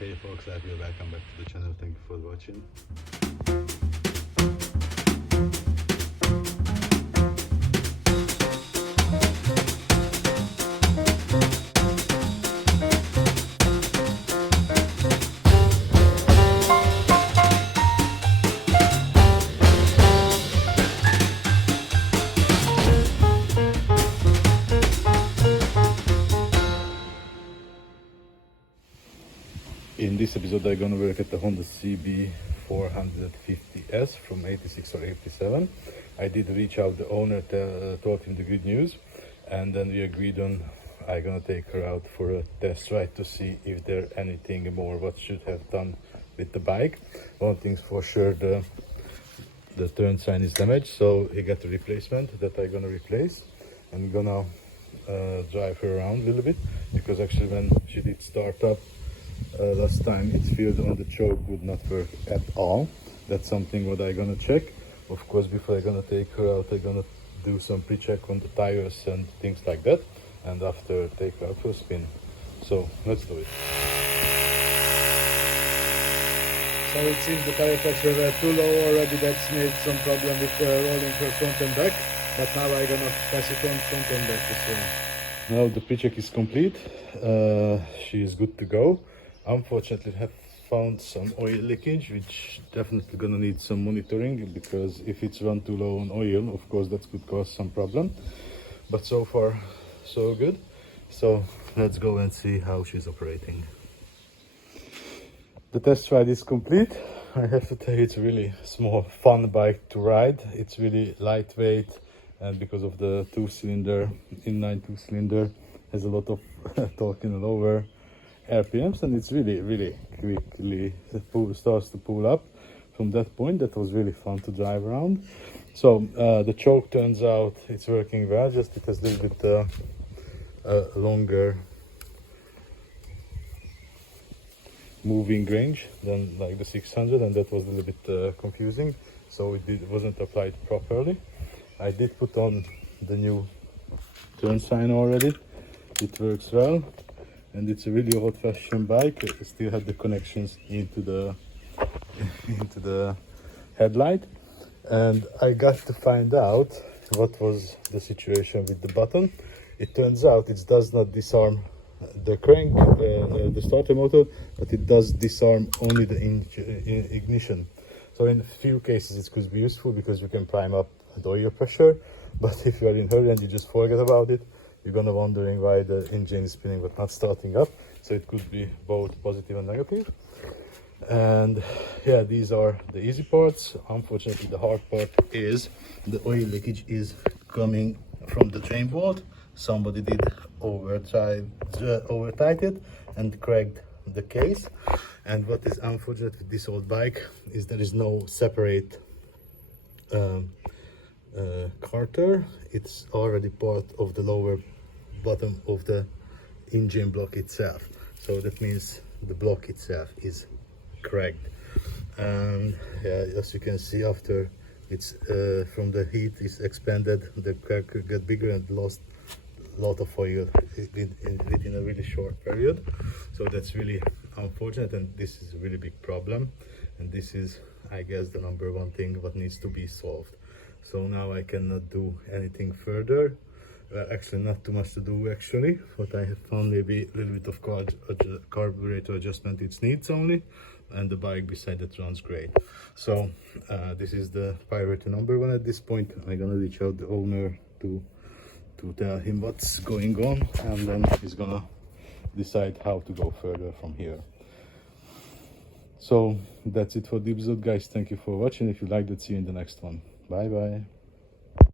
Hey folks, I feel welcome back to the channel. Thank you for watching. In this episode I'm gonna work at the Honda CB450S from 86 or 87. I did reach out the owner, told him the good news, and then we agreed on I'm gonna take her out for a test ride to see if there anything more what should have done with the bike. One thing's for sure, the turn sign is damaged, so he got a replacement that I'm gonna replace. I'm gonna drive her around a little bit, because actually when she did start up last time, its field on the choke would not work at all. That's something what I'm gonna check. Of course, before I'm gonna take her out, I'm gonna do some pre-check on the tires and things like that, and after take her out for a spin. So let's do it. So it seems the tire pressure were too low already. That's made some problem with rolling her front and back, but now I'm gonna pass it on front and back as well. Now the pre-check is complete. She is good to go. Unfortunately, have found some oil leakage, which definitely gonna need some monitoring, because if it's run too low on oil, of course that could cause some problem. But so far so good. So let's go and see how she's operating. The test ride is complete. I have to tell you, it's a really small fun bike to ride. It's really lightweight, and because of the two-cylinder, inline two-cylinder, has a lot of torque in the lower RPMs, and it's really quickly starts to pull up. From that point, that was really fun to drive around. So the choke turns out it's working well, just it has a little bit longer moving range than like the 600, and that was a little bit confusing, so it wasn't applied properly. I did put on the new turn sign already. It works well, and it's a really old-fashioned bike. It still had the connections into the headlight, and I got to find out what was the situation with the button. It turns out it does not disarm the crank, the starter motor, but it does disarm only the ignition. So in a few cases it could be useful, because you can prime up the oil pressure, but if you are in a hurry and you just forget about it, you're gonna wondering why the engine is spinning but not starting up. So it could be both positive and negative. And yeah, these are the easy parts. Unfortunately, the hard part is the oil leakage is coming from the drain board. Somebody did over tight it and cracked the case. And what is unfortunate with this old bike is there is no separate carter. It's already part of the lower bottom of the engine block itself, so that means the block itself is cracked. And yeah, as you can see, after it's from the heat is expanded, the crack got bigger and lost a lot of oil within a really short period. So that's really unfortunate, and this is a really big problem, and this is, I guess, the number one thing what needs to be solved. So now I cannot do anything further. Actually, not too much to do actually. What I have found, maybe a little bit of carburetor adjustment it needs only, and the bike beside that runs great. So this is the priority number one at this point. I'm gonna reach out the owner to tell him what's going on, and then he's gonna decide how to go further from here. So that's it for the episode, guys. Thank you for watching. If you liked it, see you in the next one. Bye bye.